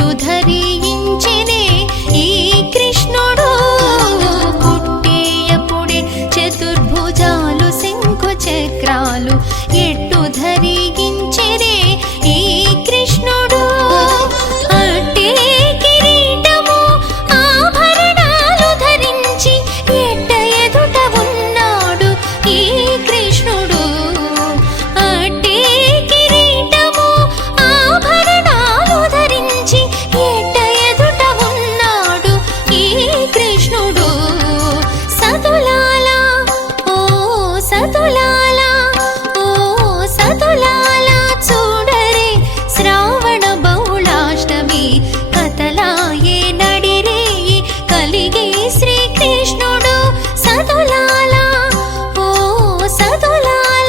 ఎట్టు ధరించెనే ఈ కృష్ణుడు పుట్టేయపుడే చతుర్భుజాలు శంఖు చక్రాలు ఎట్టు ధరించెనే ఈ కృష్ణుడు అట్టే కిరీటము ఆభరణాలు ధరించి ఎట్ట ఎదుట ఉన్నాడు ఈ కృష్ణుడు అట్టే కిరీటము ఆభరణాలు ధరించి ఎట్ట ఎదుట ఉన్నాడు ఈ కృష్ణుడు సతులాల ఓ సతులాల ఓ సతులాల చూడరే శ్రావణ బహుళాష్టమి కథలాయే నడిరేయి కలిగే శ్రీకృష్ణుడు సతులాల ఓ సతులాల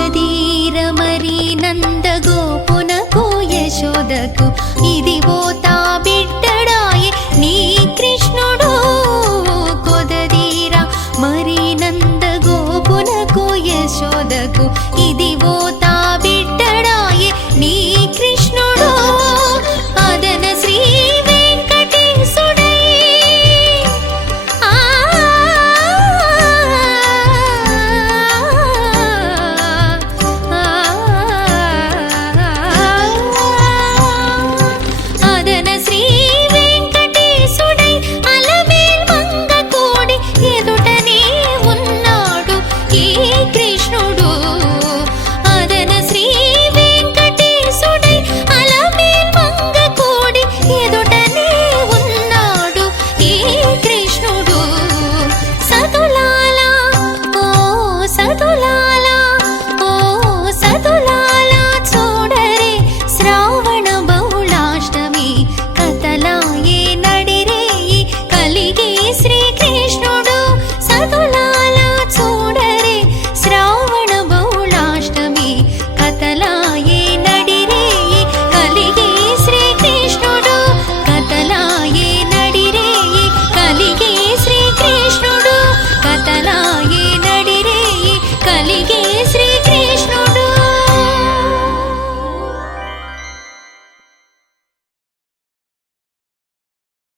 కుదదీరమరి నందగోపునకు యశోదకు ఇదిగో తా బిడ్డడాయే నీ